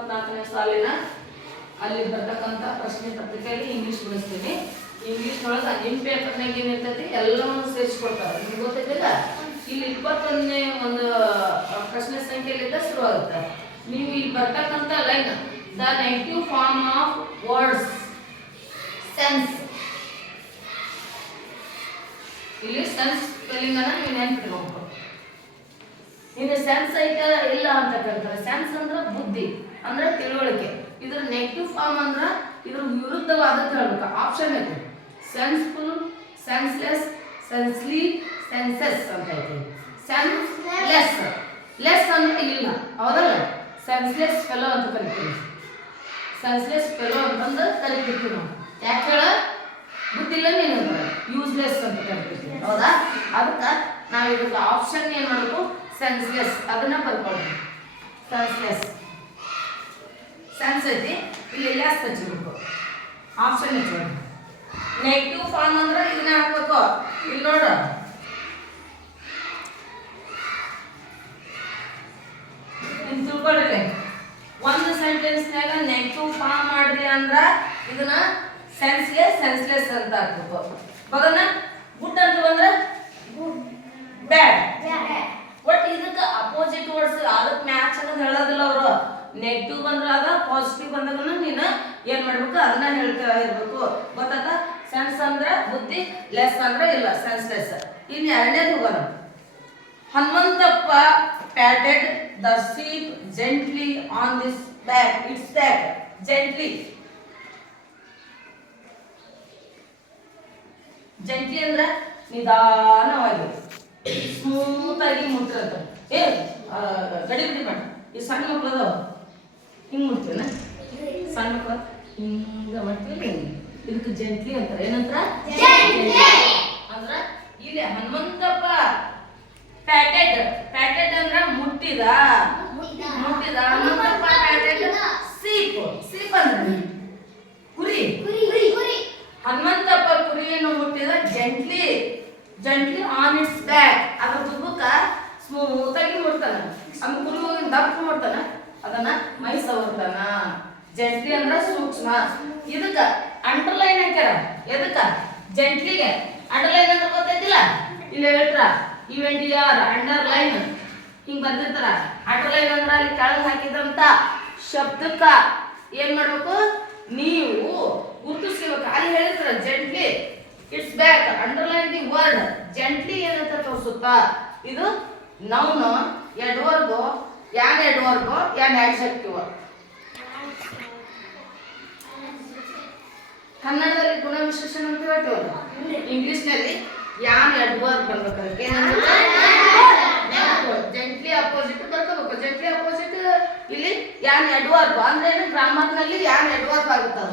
2024ನೇ ಸಾಲಿನ ಅಲ್ಲಿ ಬರ್ತಕ್ಕಂಥ ಪ್ರಶ್ನೆ ಪತ್ರಿಕೆಯಲ್ಲಿ ಇಂಗ್ಲೀಷ್ ಬಿಡಿಸ್ತೀನಿ. ಇಂಗ್ಲೀಷ್ನೊಳಗೆ ನಿಮ್ಮ ಪೇಪರ್ನಾಗ ಏನಿರ್ತೈತಿ ಎಲ್ಲವನ್ನು ಸೇರಿಸ್ಕೊಡ್ತಾರೆ. ನಿಮ್ಗೆ ಗೊತ್ತೈತಿಲ್ಲ, ಇಲ್ಲಿ 21ನೇ ಒಂದು ಪ್ರಶ್ನೆ ಸಂಖ್ಯೆಯಲ್ಲಿಂದ ಶುರುವಾಗುತ್ತೆ. ನೀವು ಇಲ್ಲಿ ಬರ್ತಕ್ಕಂಥ ಲೈನ್ ದ negative form of words sense, ಇಲ್ಲಿ ಸೆನ್ಸ್ ಸ್ಪೆಲ್ಲಿಂಗ್ ಅನ್ನ ನೀವು ನೆನ್ಪಿಟ್ಕೋಬೇಕು. ಇನ್ನು ಸೆನ್ಸ್ ಐತೆ ಇಲ್ಲ ಅಂತ ಕೇಳ್ತಾರೆ. ಸೆನ್ಸ್ ಅಂದ್ರೆ ಬುದ್ಧಿ, ಅಂದ್ರೆ ತಿಳುವಳಿಕೆ. ಇದ್ರ ನೆಗೆಟಿವ್ ಫಾರ್ಮ್ ಅಂದ್ರೆ ಇದ್ರ ವಿರುದ್ಧವಾದದ್ದು ಹೇಳ್ಬೇಕು. ಆಪ್ಷನ್ ಐತೆ ಸೆನ್ಸ್ಫುಲ್, ಸೆನ್ಸ್ಲೆಸ್, ಸೆನ್ಸ್ಲಿ, ಸೆನ್ಸಸ್ ಅಂತ ಐತೆ. ಸೆನ್ಸ್ಲೆಸ್ ಲೆಸ್ ಅಂದ್ರೆ ಇಲ್ಲ, ಹೌದಲ್ಲ? ಸೆನ್ಸ್ಲೆಸ್ ಫೆಲೋ ಅಂತ ಕರಿತೀವಿ. ಸೆನ್ಸ್ಲೆಸ್ ಫೆಲೋ ಅಂತಂದು ಕರಿತೀವಿ ನಾವು. ಯಾಕೆ ಹೇಳ? ಬುದ್ಧಿಲ್ಲ ನೀನು ಯೂಸ್ಲೆಸ್ ಅಂತ ಕರಿತೀವಿ, ಹೌದಾ? ಅದಕ್ಕೆ ನಾವು ಇದಕ್ಕೆ ಆಪ್ಷನ್ ಏನು ಮಾಡಬೇಕು? ಸೆನ್ಸ್ಲೆಸ್, ಅದನ್ನ ಬರ್ಕೊಳ್ಳಿ. ಸೆನ್ಸ್ಲೆಸ್ ಸೆನ್ಸ್ ಐತಿ, ಇಲ್ಲಿ ಲೆಸ್ ಹಚ್ಚಬೇಕು, ಆಪ್ಷನ್ ಹಚ್ಚಬೇಕು. ನೆಗೆಟಿವ್ ಫಾರ್ಮ್ ಅಂದ್ರೆ ಇದನ್ನ ಹಾಕ್ಬೇಕು. ಇಲ್ಲಿ ನೋಡು, ತಿಳ್ಕೊಳ್ಳಿ. ಒಂದು ಸೆಂಟೆನ್ಸ್ನಾಗ ನೆಗೆಟಿವ್ ಫಾರ್ಮ್ ಮಾಡ್ರಿ ಅಂದ್ರ ಇದನ್ನ ಸೆನ್ಸ್ಲೆಸ್, ಸೆನ್ಸ್ಲೆಸ್ ಅಂತ ಹಾಕ್ಬೇಕು. ಬಗನ ಗುಡ್ ಅಂತ ಬಂದ್ರೆ ಬ್ಯಾಡ್. ಬಟ್ ಇದಕ್ಕೆ ಅಪೋಸಿಟ್ ವರ್ಡ್ಸ್ ಅದಕ್ಕೆ ಮ್ಯಾಚ್ ಅನ್ನೋದು ಹೇಳೋದಿಲ್ಲ ಅವರು. ನೆಗೆಟಿವ್ ಬಂದ್ರೆ ಅದ, ಪಾಸಿಟಿವ್ ಬಂದಾಗ ನೀನು ಏನ್ ಮಾಡ್ಬೇಕು ಅದನ್ನ ಹೇಳ್ತಾ ಇರ್ಬೇಕು. ಗೊತ್ತಾಗ? ಸೆನ್ಸ್ ಅಂದ್ರೆ ಬುದ್ಧಿ, ಲೆಸ್ ಅಂದ್ರೆ ಇಲ್ಲ, ಸೆನ್ಸ್ಲೆಸ್. ಇನ್ನು ಎರಡನೇದು ಹೋಗೋಣ. Hanumanthappa patted the sheep gently on this back, it's back. Gently, gently ಅಂದ್ರೆ ನಿಧಾನವಾಗಿ, ಸ್ಮೂತ್ ಆಗಿ ಮುಟ್ಟಿರತ್ತ. ಗಡಿ ಬಿಡಿ ಮಾಡಿ. ಈ ಸಣ್ಣ ಮಕ್ಳು ಅದಾವ, ಹಿಂಗ್ ಮುಟ್ತೀವನ? ಸಣ್ಣ ಮಕ್ಳು ಹಿಂಗ ಮಾಡ್ತೀವಿ, ಇದಕ್ಕೆ ಜೆಂಟ್ಲಿ ಅಂತಾರೆ. ಏನಂತ? ಅಂದ್ರ ಇಲ್ಲಿ ಹನುಮಂತಪ್ಪ ಪ್ಯಾಟೆಡ್, ಪ್ಯಾಟೆಡ್ ಅಂದ್ರ ಮುಟ್ಟಿದ, ಮುಟ್ಟಿದ. ಹನುಮಂತಪ್ಪ ಪ್ಯಾಟೆಡ್ ಸೀಪ್, ಸೀಪ್ ಅಂದ್ರೆ ಕುರಿ. ಹನುಮಂತಪ್ಪ ಕುರಿಯನ್ನು ಮುಟ್ಟಿದ gently, gently on its back. ಅದ್ರ ದುಬ್ಬಕ್ಕ ಸ್ಮೂತ್ ಆಗಿ ಮುಟ್ತಾನ. ಅಂದ್ ಕುರಿ ಹೋಗಿ ದಪ್ಪ ಮಾಡ್ತಾನ, ಅದನ್ನ ಮೈ ಸವರ್ತಾನ. ಜೆಂಟ್ಲಿ ಅಂದ್ರ ಸೂಕ್ಷ್ಮ. ಇದಕ್ಕ ಅಂಡರ್ಲೈನ್ ಹಾಕ್ಯಾರ. ಎದಕ್ಕ? ಜೆಂಟ್ಲಿಗೆ ಅಂಡರ್ಲೈನ್ ಅಂತ ಗೊತ್ತೈತಿಲ್ಲ? ಇಲ್ಲಿ ಹೇಳ್ತಾರ ENDR ಅಂಡರ್ಲೈನ್ ಹಿಂಗ್ ಬರ್ದಿರ್ತಾರ. ಅಂಡರ್ಲೈನ್ ಅಂದ್ರ ಅಲ್ಲಿ ಕೆಳಗೆ ಹಾಕಿದಂತ ಶಬ್ದಕ್ಕ ಏನ್ ಮಾಡ್ಬೇಕು ನೀವು ಗುರುತಿಸ್ಬೇಕು. ಅಲ್ಲಿ ಹೇಳಿರ್ತಾರ gently it's back, underline the word. Gently ಏನಂತ ತೋರಿಸುತ್ತಾ? ಇದು ನೌನ್, ಎಡ್ವರ್ಗು, ಯಾನ್ ಎಡ್ವರ್ಗು, ಯಾನ್ ಆಡ್ಜೆಕ್ಟಿವ್. ಕನ್ನಡದಲ್ಲಿ ಗುಣ ವಿಶೇಷಣ ಅಂತ ಹೇಳ್ತೀವಲ್ಲ, ಇಂಗ್ಲಿಷ್ನಲ್ಲಿ ಯಾನ್ ಎಡ್ವರ್ಗ್ ಬರ್ಬೇಕಾದ್ರೆ ಜೆಂಟ್ಲಿ ಅಪೋಸಿಟ್ ಬರ್ಕೋಬೇಕು. ಜೆಂಟ್ಲಿ ಅಪೋಸಿಟ್ ಇಲ್ಲಿ ಯಾನ್ ಎಡ್ವರ್ಗ್ ಅಂದ್ರೆ ಏನು? ಗ್ರಾಮರ್ ನಲ್ಲಿ ಯಾನ್ ಎಡ್ವರ್ಗ್ ಆಗುತ್ತದ.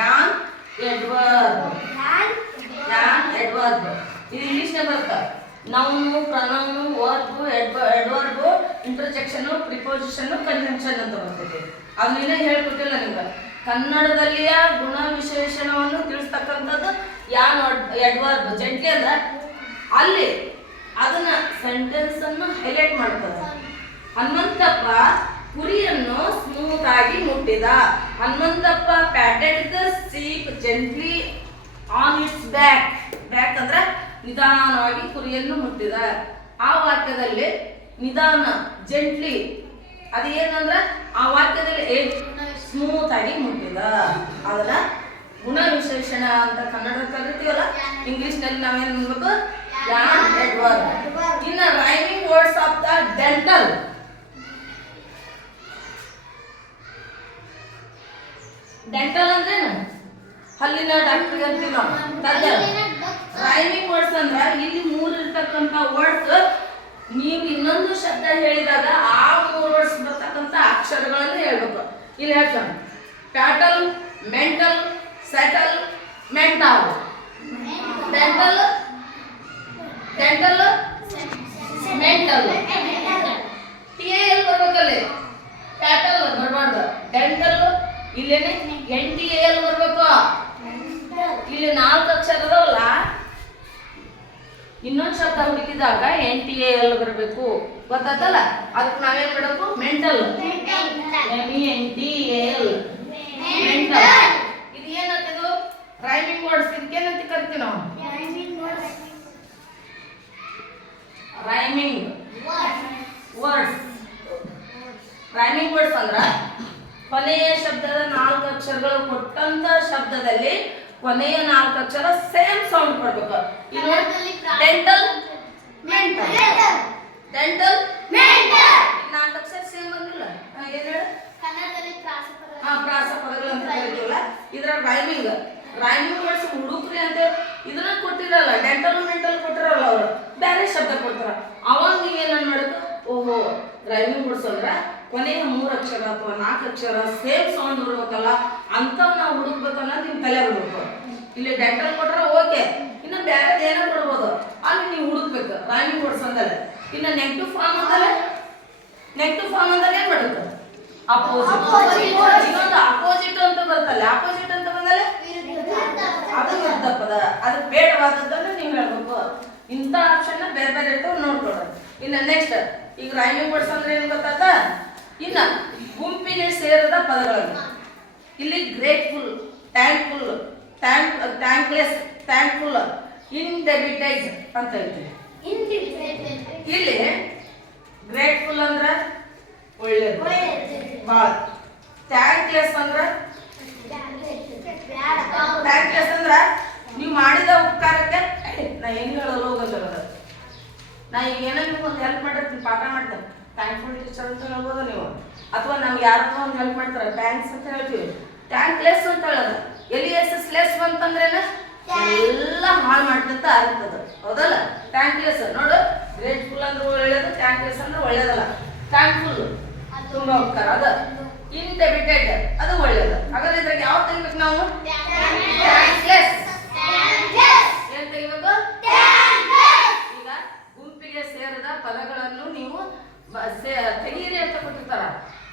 ಯಾನ್ ಎಡ್ವರ್ಗ್, ಯಾನ್ ಎಡ್ವರ್ಗ್. ಇದು ಇಂಗ್ಲಿಷ್ ಬರುತ್ತೆ. Noun, ಪ್ರನೌನು, verb, adverb, interjection, preposition, conjunction ಅಂತ ಬರ್ತೈತಿ. ಅದನ್ನೇ ಹೇಳ್ಕೊಟ್ಟಿಲ್ಲ ನಿಮ್ಗೆ. ಕನ್ನಡದಲ್ಲಿಯ ಗುಣ ವಿಶೇಷಣವನ್ನು ತಿಳಿಸ್ತಕ್ಕಂಥದ್ದು ಯಾನ್ ಎಡ್ವರ್ಬ್. ಜೆಂಟ್ಲಿ ಅಂದ್ರೆ ಅಲ್ಲಿ ಅದನ್ನ ಸೆಂಟೆನ್ಸ್ ಅನ್ನು ಹೈಲೈಟ್ ಮಾಡ್ತದೆ. ಹನುಮಂತಪ್ಪ ಕುರಿಯನ್ನು ಸ್ಮೂತ್ ಆಗಿ ಮುಟ್ಟಿದ. Hanumanthappa patted the sheep gently on its back. Back ಅಂದ್ರೆ ನಿಧಾನವಾಗಿ ಕುರಿಯನ್ನು ಮುಟ್ಟಿದ. ಆ ವಾಕ್ಯದಲ್ಲಿ ನಿಧಾನ, ಜೆಂಟ್ಲಿ, ಅದು ಏನಂದ್ರೆ ಆ ವಾಕ್ಯದಲ್ಲಿ ಸ್ಮೂತ್ ಆಗಿ ಮುಟ್ಟಿದ. ಅದನ್ನ ಗುಣ ವಿಶೇಷಣ ಅಂತ ಕನ್ನಡ ಕರಿತೀವಲ್ಲ, ಇಂಗ್ಲಿಷ್ ನಲ್ಲಿ ನಾವೇನ್ ಅನ್ಬೇಕು? ಯಾನ್ ಎಡ್ವರ್ಗ್. ಇನ್ನ rhyming words of the dental. Dental ಅಂದ್ರೇನು? ಹಲ್ಲಿನ ಡಾಕ್ಟರ್ ಅಂತೀವಿ ನಾವು. ರೈಮಿಂಗ್ ವರ್ಡ್ಸ್ ಅಂದ್ರ ಇಲ್ಲಿ 3 ಇರ್ತಕ್ಕಂಥ ವರ್ಡ್ಸ್ ನೀವು ಇನ್ನೊಂದು ಶಬ್ದ ಹೇಳಿದಾಗ ಆ 3 ವರ್ಡ್ಸ್ ಬರ್ತಕ್ಕಂಥ ಅಕ್ಷರಗಳನ್ನು ಹೇಳ್ಬೇಕು. ಇಲ್ಲಿ ಹೇಳ್ತಾನೆ petal, mental, settle, mental. Dental, dental, mental. TAL ಬರ್ಬೇಕಲ್ಲಿ, ಪ್ಯಾಟಲ್ ಬರ್ಬಾರ್ದು. ಡೆಂಟಲ್ ಇಲ್ಲೇನೆ NTAL ಬರ್ಬೇಕು. ಇಲ್ಲಿ 4 ಅಕ್ಷರ ಅದಾವಲ್ಲ, ಇನ್ನೊಂದು ಶಬ್ದ ಹುಡುಕಿ ಕೂಡಿದಾಗ NTAL ಬರಬೇಕು. ಗೊತ್ತಾಯ್ತಲ್ಲ? ಅದಕ್ಕೆ ನಾವೇನ್ ಮಾಡಬೇಕು? ಮೆಂಟಲ್. MENTAL mental. ಇದು ಏನಂತಿದು? Rhyming words. ಇದಕ್ಕೇನಂತ ಕರಿತೀವಿ ನಾವು? Rhyming words. ರೈಮಿಂಗ್ ವರ್ಡ್ಸ್ ಅಂದ್ರ ಕೊನೆಯ ಶಬ್ದದ 4 ಅಕ್ಷರಗಳು ಕೊಟ್ಟಂತ ಶಬ್ದದಲ್ಲಿ ಕೊನೆಯ 4 ಅಕ್ಷರ ಸೇಮ್ ಸೌಂಡ್ ಕೊಡ್ಬೇಕು. ಇದು ಡೆಂಟಲ್ ಮೆಂಟಲ್. ಡೆಂಟಲ್ ಮೆಂಟಲ್ 4 ಅಕ್ಷರ ಸೇಮ್ ಬಂದಿಲ್ಲ. ಏನು ಹೇಳು? ಕನ್ನಡದಲ್ಲಿ ಪ್ರಾಸ ಪದಗಳು ಅಂತ ಕರಿತೀವಲ್ಲ. ಇದರ ರೈಮಿಂಗ್ ವರ್ಡ್ಸ್ ಹುಡುಕ್ರಿ ಅಂತ ಇದನ್ನ ಕೊಟ್ಟಿರಲ್ಲ. ಡೆಂಟಲ್ ಮೆಂಟಲ್ ಕೊಟ್ಟಿರಲ್ಲ, ಅವರು ಬೇರೆ ಶಬ್ದ ಕೊಡ್ತಾರ. ಅವಾಗ ನೀವೇನ್ ಮಾಡಬೇಕು? ಓಹೋ, ರೈಮಿಂಗ್ ವರ್ಡ್ಸ್ ಅಂದ್ರ ಕೊನೆಯ 3 ಅಕ್ಷರ ಅಥವಾ 4 ಅಕ್ಷರ ಸೇಮ್ ಸೌಂಡ್ ಬರ್ಬೇಕಲ್ಲ, ಅಂತವ್ ನಾವು ಹುಡುಕ್ಬೇಕಲ್ಲ ನಿಮ್ ತಲೆ ಬಿಡ್ಬೇಕು. ಇಲ್ಲಿ ಡೆಂಟಲ್ ಕೊಟ್ರ ಓಕೆ, ಇನ್ನು ಬೇರೆ ಏನೋ ಕೊಡ್ಬೋದು, ಅಲ್ಲಿ ನೀವು ಹುಡುಕ್ಬೇಕು ರೈಮಿಂಗ್ ವರ್ಡ್ಸ್ ಅಂದಲ್ಲ. ಇನ್ನು ನೆಗೆಟಿವ್ ಫಾರ್ಮ್ ಅಂದಲ್ಲ, ನೆಗೆಟಿವ್ ಫಾರ್ಮ್ ಅಂದಲ್ಲಿ ಏನ್ ಮಾಡಬೇಕು? ಅಪೋಸಿಟ್. ಇನ್ನೊಂದು ಅಪೋಸಿಟ್ ಅಂತ ಬರ್ತಲ್ಲ, ಅಪೋಸಿಟ್ ಅಂತ ಬಂದಲ್ಲ ಅದು ವಿರುದ್ಧ ಪದ. ಅದು ಬೇಡವಾದದ್ದನ್ನು ನೀವು ಹೇಳ್ಬೇಕು. ಇಂಥ ಆಪ್ಷನ್ ಬೇರೆ ಬೇರೆ ಇರ್ತಾವ, ನೋಡ್ಕೊಳ್ಳೋದು. ಇನ್ನು ನೆಕ್ಸ್ಟ್, ಈಗ ರೈಮಿಂಗ್ ವರ್ಡ್ಸ್ ಅಂದ್ರೆ ಏನು ಗೊತ್ತಾತ? ಇನ್ನ ಗುಂಪಿಗೆ ಸೇರಿದ ಪದಗಳನ್ನು ಇಲ್ಲಿ ಗ್ರೇಟ್ಫುಲ್, ಥ್ಯಾಂಕ್ಫುಲ್, ಥ್ಯಾಂಕ್ಲೆಸ್, ಥ್ಯಾಂಕ್ಫುಲ್, ಇನ್ಡೆಬಿಟೆಡ್ ಅಂತ ಹೇಳ್ತೀವಿ. ಇಲ್ಲಿ ಗ್ರೇಟ್ಫುಲ್ ಅಂದ್ರ ಒಳ್ಳೇದು ಭಾಳ. ಥ್ಯಾಂಕ್ಲೆಸ್ ಅಂದ್ರ ನೀವು ಮಾಡಿದ ಉಪಕಾರಕ್ಕೆ ನಾ ಹೆಂಗ್ ಹೇಳೋಲ್ಲ ಹೋಗೋದಿರೋದು. ನಾ ಈಗ ಏನೋ ನಿಮ್ಗೆ ಒಂದು ಹೆಲ್ಪ್ ಮಾಡಿರ್ತೀನಿ, ಪಾಠ ಮಾಡ್ತೇನೆ, ಥ್ಯಾಂಕ್ಫುಲ್ ಟೀಚರ್ ಅಂತ ಹೇಳ್ಬೋದು ನೀವು. ಅಥವಾ ನಮ್ಗೆ ಯಾರನ್ನೋ ಒಂದು ಹೆಲ್ಪ್ ಮಾಡ್ತಾರೆ, ಥ್ಯಾಂಕ್ಸ್ ಅಂತ ಹೇಳ್ತೀವಿ. ಥ್ಯಾಂಕ್ಲೆಸ್ ಅಂತ ಹೇಳೋದು. LESS ಬಂತಂದ್ರೇನ ಎಲ್ಲ ಹಾಳು ಮಾಡ್ತಂತ ಅರ್ಥದ, ಹೌದಲ್ಲ? ಥ್ಯಾಂಕ್ಲೆಸ್ ನೋಡು, ಗ್ರೇಟ್ಫುಲ್ ಅಂದ್ರೆ ಒಳ್ಳೇದು, ಥ್ಯಾಂಕ್ಲೆಸ್ ಅಂದ್ರೆ ಒಳ್ಳೇದಲ್ಲ. ಥ್ಯಾಂಕ್ಫುಲ್ ತುಂಬಾ ಉಪಕಾರ, ಅದು. ಇನ್ಡೆಬಿಟೆಡ್ ಅದು ಒಳ್ಳೇದು. ಹಾಗಾದ್ರೆ ಇದ್ರಾಗ ಯಾವ ತೆಗಿಬೇಕು ನಾವು? ಥ್ಯಾಂಕ್ಲೆಸ್. ಏನ್ ತೆಗಿಬೇಕು? ಈಗ ಗುಂಪಿಗೆ ಸೇರಿದ ಪದಗಳನ್ನು ನೀವು ತೆಗೀರಿ ಅಂತ ಕೊಟ್ಟಿರ್ತಾರ.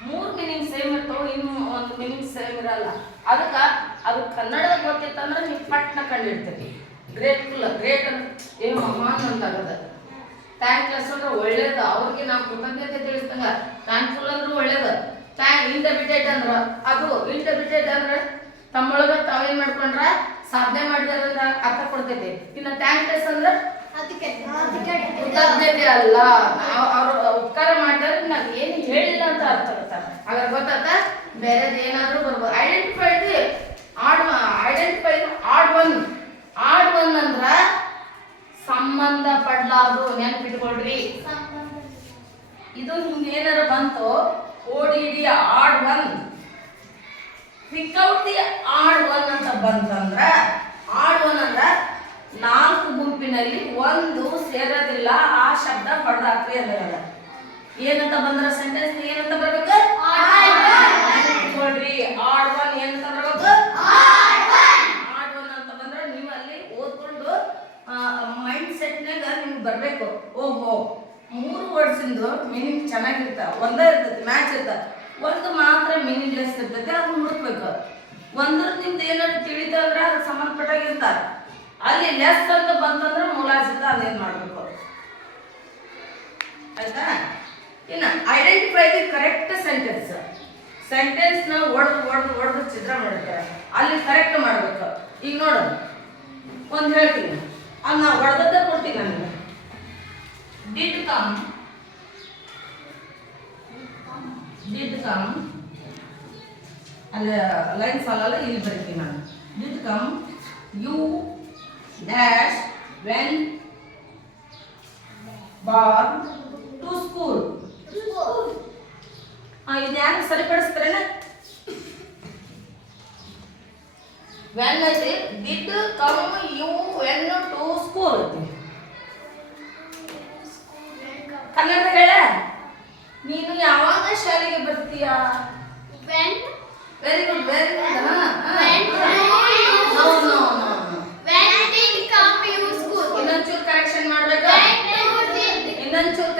3 ಮೀನಿಂಗ್ ಸೇಮ್ ಇರ್ತಾವ, ಇನ್ನು 1 ಮೀನಿಂಗ್ ಸೇಮ್ ಇರಲ್ಲ. ಅದಕ್ಕೆ ಅದು ಕನ್ನಡದ ಗೊತ್ತಿತ್ತಂದ್ರೆ ನೀವು ಪಟ್ನ ಕಂಡಿಡ್ತೀವಿ. ಗ್ರೇಟ್ಫುಲ್, ಗ್ರೇಟ್ ಅಂದ್ರೆ ಏನು ಮಹಾನ್ ಅಂತಾಗದ. ಥ್ಯಾಂಕ್ಲೆಸ್ ಅಂದ್ರೆ ಒಳ್ಳೇದು, ಅವ್ರಿಗೆ ನಾವು ಕೃತಜ್ಞತೆ ತಿಳಿಸ್ತಂಗ. ಥ್ಯಾಂಕ್ಫುಲ್ ಅಂದ್ರೆ ಒಳ್ಳೇದು. ಇನ್ಡೆಬಿಟೆಡ್ ಅಂದ್ರ ಅದು, ಇನ್ಡೆಬಿಟೆಡ್ ಅಂದ್ರೆ ತಮ್ಮೊಳಗ ತಾವೇನ್ ಮಾಡ್ಕೊಂಡ್ರ ಸಾಧನೆ ಮಾಡಿದಾರ ಅರ್ಥ ಕೊಡ್ತೈತಿ. ಇನ್ನು ಥ್ಯಾಂಕ್ಲೆಸ್ ಅಂದ್ರ ಕೃತಜ್ಞತೆ ಅಲ್ಲ, ಅವ್ರು ಉಪಕಾರ ಮಾಡಿದ್ರೆ ನಾವ್ ಏನು ಹೇಳಿಲ್ಲ ಅಂತ ಅರ್ಥ ಇರ್ತಾರೆ. ಹಾಗಾದ್ರೆ ಗೊತ್ತಾತ? ಬೇರೆದ್ ಏನಾದ್ರೂ ಬರ್ಬೋದು. ಐಡೆಂಟಿಫೈಡ್ ಆಡ್ ಒನ್ ಅಂದ್ರ ಸಂಬಂಧ ಪಡ್ಲಾರ್ದು. ನೆನ್ಪಿಟ್ಕೊಳ್ರಿ, ಇದು ಹಿಂಗ ಏನಾರ ಬಂತು ODD odd one, without the odd one ಅಂತ ಬಂತಂದ್ರ, ಆಡ್ ಒನ್ ಅಂದ್ರ 4 ಗುಂಪಿನಲ್ಲಿ 1 ಸೇರೋದಿಲ್ಲ, ಆ ಶಬ್ದ ಹೊಡೆದಾಕ್ರಿ ಅಂದಾಗ ಏನಂತ ಬಂದ್ರ ಸೆಂಟೆನ್ಸ್ ಏನಂತ ಬರ್ಬೇಕು? ನೋಡ್ರಿ, ಆಡ್ ಒನ್ ಏನಂತ ಬರ್ಬೇಕು? ಆಡ್ ಒನ್ ಅಂತ ಬಂದ್ರ ನೀವು ಅಲ್ಲಿ ಓದ್ಕೊಂಡು ಮೈಂಡ್ ಸೆಟ್ನಾಗ ನಿಮ್ಗೆ ಬರ್ಬೇಕು. ಓಹೋ, 3 ವರ್ಡ್ಸ್ ಇಂದು ಮೀನಿಂಗ್ ಚೆನ್ನಾಗಿರ್ತಾವ, ಒಂದೇ ಇರ್ತೈತಿ, ಮ್ಯಾಚ್ ಇರ್ತಾವ. ಒಂದು ಮಾತ್ರ ಮೀನಿಂಗ್ ಲೆಸ್ ಇರ್ತೈತಿ, ಅದನ್ನ ಹುಡುಕ್ಬೇಕು. ಒಂದ್ರ ನಿಮ್ದು ಏನಾದ್ರು ತಿಳಿತಂದ್ರೆ ಅದಕ್ಕೆ ಸಂಬಂಧಪಟ್ಟಾಗಿರ್ತಾರ. ಅಲ್ಲಿ ಲೆಸ್ ಅಂತ ಬಂತಂದ್ರೆ ಮೂಲಾಜಿತ ಅದೇನ್ ಮಾಡ್ಬೇಕು, ಆಯ್ತಾ? ಇನ್ನು identify the correct sentence. Sentence ನ ಒಡೆದು ಚಿತ್ರ ಮಾಡಿರ್ತಾರೆ, ಅಲ್ಲಿ ಕರೆಕ್ಟ್ ಮಾಡ್ಬೇಕು. ಈಗ ನೋಡು, ಒಂದು ಹೇಳ್ತೀನಿ, ಅದು ನಾ ಹೊಡೆದದ್ದೇ ಕೊಡ್ತೀನಿ. ನನಗೆ did come ಅಲ್ಲಿ ಲೈನ್ ಸಾಲಲ್ಲ, ಇಲ್ಲಿ ಬರೀತೀನಿ ನಾನು. did come you dash went born to school. ಇದು ಯಾರು ಸರಿಪಡಿಸ್ತಾರೇನ? ವೆನ್ ಐತಿ, did come you when to school ಐತಿ. ಕನ್ನಡ ಹೇಳ, ನೀನು ಯಾವಾಗ ಶಾಲೆಗೆ ಬರ್ತೀಯ? Very good, very good. ಇನ್ನೊಂಚೂರು ಕರೆಕ್ಷನ್ ಮಾಡ್ಬೇಕು, ಇನ್ನೊಂಚೂರು